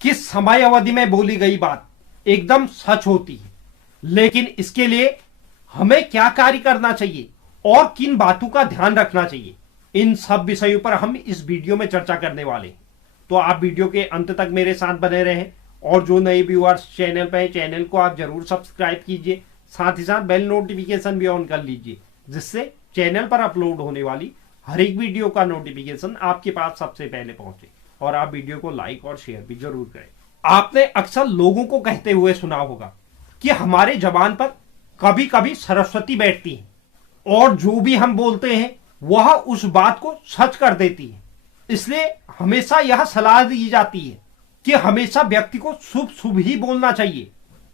किस समय अवधि में बोली गई बात एकदम सच होती है, लेकिन इसके लिए हमें क्या कार्य करना चाहिए और किन बातों का ध्यान रखना चाहिए, इन सब विषयों पर हम इस वीडियो में चर्चा करने वाले हैं। तो आप वीडियो के अंत तक मेरे साथ बने रहें और जो नए व्यूअर्स चैनल पर हैं, चैनल को आप जरूर सब्सक्राइब कीजिए, साथ ही साथ बेल नोटिफिकेशन भी ऑन कर लीजिए, जिससे चैनल पर अपलोड होने वाली हर एक वीडियो का नोटिफिकेशन आपके पास सबसे पहले पहुंचे। और आप वीडियो को लाइक और शेयर भी जरूर करें। आपने अक्सर लोगों को कहते हुए सुना होगा कि हमारे जबान पर कभी कभी सरस्वती बैठती है और जो भी हम बोलते हैं वह उस बात को सच कर देती है। इसलिए हमेशा यह सलाह दी जाती है कि हमेशा व्यक्ति को शुभ शुभ ही बोलना चाहिए।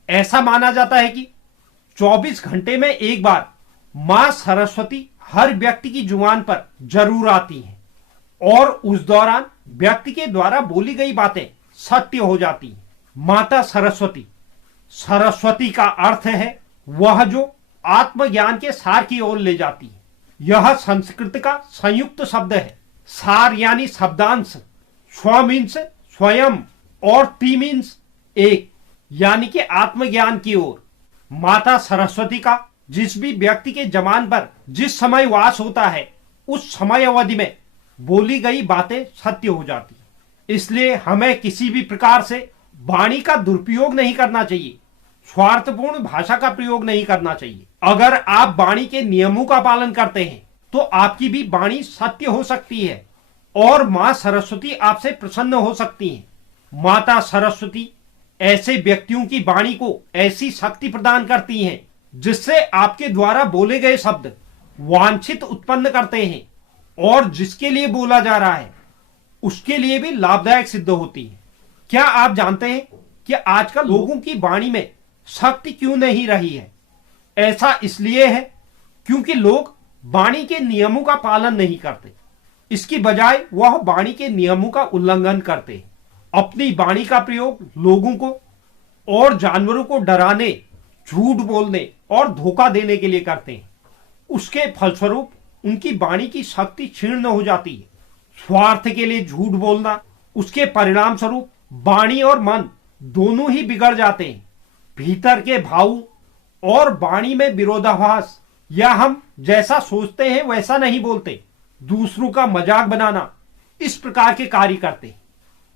ऐसा माना जाता है कि 24 घंटे में एक बार मां सरस्वती हर व्यक्ति की जुबान पर जरूर आती हैं और उस दौरान व्यक्ति के द्वारा बोली गई बातें सत्य हो जाती हैं। माता सरस्वती, सरस्वती का अर्थ है वह जो आत्मज्ञान के सार की ओर ले जाती है। यह संस्कृत का संयुक्त शब्द है। सार यानी शब्दांश, स्व मीन्स स्वयं और ती मीन्स एक, यानी कि आत्मज्ञान की ओर। माता सरस्वती का जिस भी व्यक्ति के जबान पर जिस समय वास होता है उस समय अवधि में बोली गई बातें सत्य हो जाती है। इसलिए हमें किसी भी प्रकार से वाणी का दुरुपयोग नहीं करना चाहिए, स्वार्थपूर्ण भाषा का प्रयोग नहीं करना चाहिए। अगर आप वाणी के नियमों का पालन करते हैं तो आपकी भी वाणी सत्य हो सकती है और मां सरस्वती आपसे प्रसन्न हो सकती हैं। माता सरस्वती ऐसे व्यक्तियों की वाणी को ऐसी शक्ति प्रदान करती हैं जिससे आपके द्वारा बोले गए शब्द वांछित उत्पन्न करते हैं और जिसके लिए बोला जा रहा है उसके लिए भी लाभदायक सिद्ध होती है। क्या आप जानते हैं कि आजकल लोगों की वाणी में शक्ति क्यों नहीं रही है? ऐसा इसलिए है क्योंकि लोग वाणी के नियमों का पालन नहीं करते। इसकी बजाय वह वाणी के नियमों का उल्लंघन करते हैं। अपनी वाणी का प्रयोग लोगों को और जानवरों को डराने, झूठ बोलने और धोखा देने के लिए करते हैं। उसके फलस्वरूप उनकी वाणी की शक्ति क्षीण हो जाती है। स्वार्थ के लिए झूठ बोलना, उसके परिणाम स्वरूप वाणी और मन दोनों ही बिगड़ जाते हैं। भीतर के भाव और वाणी में विरोधाभास, या हम जैसा सोचते हैं वैसा नहीं बोलते, दूसरों का मजाक बनाना, इस प्रकार के कार्य करते हैं।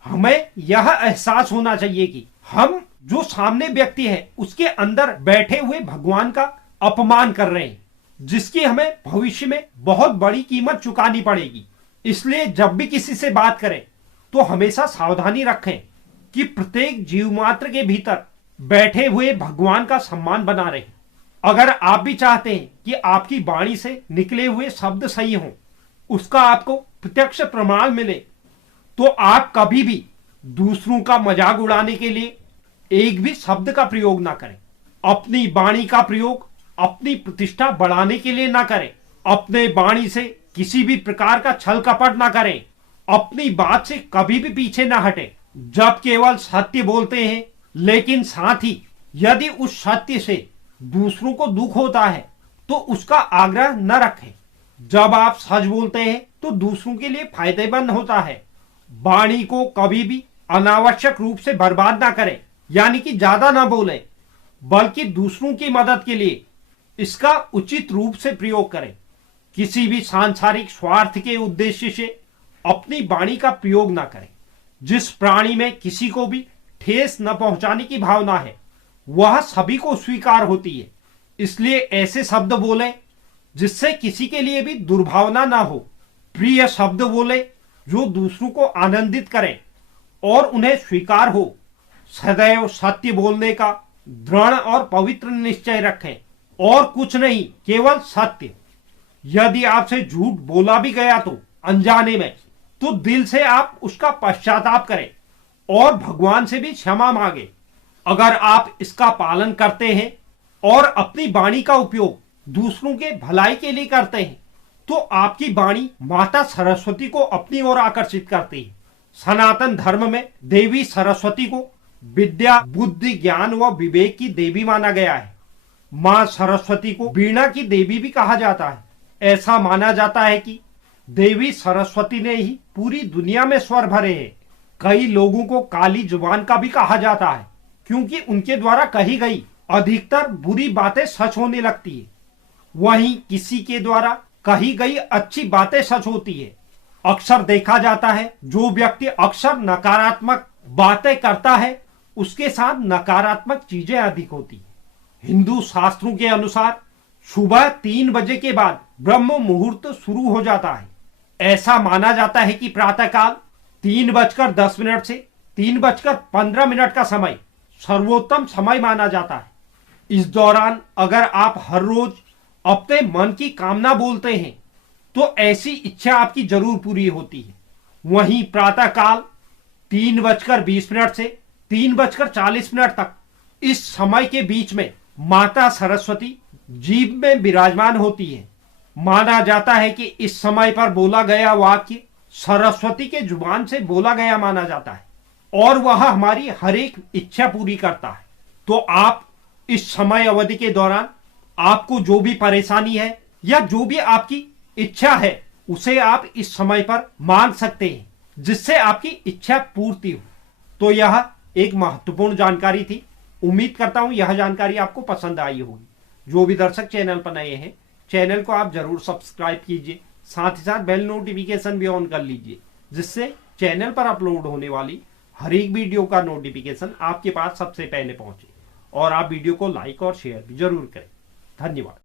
हमें यह एहसास होना चाहिए कि हम जो सामने व्यक्ति है उसके अंदर बैठे हुए भगवान का अपमान कर रहे हैं, जिसकी हमें भविष्य में बहुत बड़ी कीमत चुकानी पड़ेगी। इसलिए जब भी किसी से बात करें तो हमेशा सावधानी रखें कि प्रत्येक जीव मात्र के भीतर बैठे हुए भगवान का सम्मान बना रहे। अगर आप भी चाहते हैं कि आपकी वाणी से निकले हुए शब्द सही हों, उसका आपको प्रत्यक्ष प्रमाण मिले, तो आप कभी भी दूसरों का मजाक उड़ाने के लिए एक भी शब्द का प्रयोग ना करें। अपनी वाणी का प्रयोग अपनी प्रतिष्ठा बढ़ाने के लिए ना करें। अपने वाणी से किसी भी प्रकार का छल कपट ना करें। अपनी बात से कभी भी पीछे ना हटे। जब केवल सत्य बोलते हैं, लेकिन साथ ही यदि उस सत्य से दूसरों को दुख होता है तो उसका आग्रह न रखें। जब आप सच बोलते हैं तो दूसरों के लिए फायदेमंद होता है। वाणी को कभी भी अनावश्यक रूप से बर्बाद ना करें, यानी कि ज्यादा ना बोलें, बल्कि दूसरों की मदद के लिए इसका उचित रूप से प्रयोग करें। किसी भी सांसारिक स्वार्थ के उद्देश्य से अपनी वाणी का प्रयोग ना करें। जिस प्राणी में किसी को भी ठेस न पहुंचाने की भावना है वह सभी को स्वीकार होती है। इसलिए ऐसे शब्द बोलें जिससे किसी के लिए भी दुर्भावना ना हो। प्रिय शब्द बोले जो दूसरों को आनंदित करें और उन्हें स्वीकार हो। सदैव सत्य बोलने का दृढ़ और पवित्र निश्चय रखें और कुछ नहीं, केवल सत्य। यदि आपसे झूठ बोला भी गया तो अनजाने में, तो दिल से आप उसका पश्चाताप करें और भगवान से भी क्षमा मांगे। अगर आप इसका पालन करते हैं और अपनी वाणी का उपयोग दूसरों के भलाई के लिए करते हैं तो आपकी वाणी माता सरस्वती को अपनी ओर आकर्षित करती है। सनातन धर्म में देवी सरस्वती को विद्या, बुद्धि, ज्ञान व विवेक की देवी माना गया है। मां सरस्वती को वीणा की देवी भी कहा जाता है। ऐसा माना जाता है कि देवी सरस्वती ने ही पूरी दुनिया में स्वर भरे हैं। कई लोगों को काली जुबान का भी कहा जाता है, क्योंकि उनके द्वारा कही गई अधिकतर बुरी बातें सच होने लगती है। वहीं किसी के द्वारा कही गई अच्छी बातें सच होती है। अक्सर देखा जाता है जो व्यक्ति अक्सर नकारात्मक बातें करता है उसके साथ नकारात्मक चीजें अधिक होती है। हिंदू शास्त्रों के अनुसार सुबह 3 बजे के बाद ब्रह्म मुहूर्त शुरू हो जाता है। ऐसा माना जाता है कि प्रातःकाल 3:10 से 3:15 का समय सर्वोत्तम समय माना जाता है। इस दौरान अगर आप हर रोज अपने मन की कामना बोलते हैं तो ऐसी इच्छा आपकी जरूर पूरी होती है। वहीं प्रातःकाल 3:20 से 3:40 तक इस समय के बीच में माता सरस्वती जीव में विराजमान होती है। माना जाता है कि इस समय पर बोला गया वाक्य सरस्वती के जुबान से बोला गया माना जाता है और वह हमारी हर एक इच्छा पूरी करता है। तो आप इस समय अवधि के दौरान आपको जो भी परेशानी है या जो भी आपकी इच्छा है उसे आप इस समय पर मांग सकते हैं, जिससे आपकी इच्छा पूर्ति हो। तो यह एक महत्वपूर्ण जानकारी थी। उम्मीद करता हूं यह जानकारी आपको पसंद आई होगी। जो भी दर्शक चैनल पर नए हैं, चैनल को आप जरूर सब्सक्राइब कीजिए, साथ ही साथ बेल नोटिफिकेशन भी ऑन कर लीजिए, जिससे चैनल पर अपलोड होने वाली हर एक वीडियो का नोटिफिकेशन आपके पास सबसे पहले पहुंचे। और आप वीडियो को लाइक और शेयर भी जरूर करें। धन्यवाद।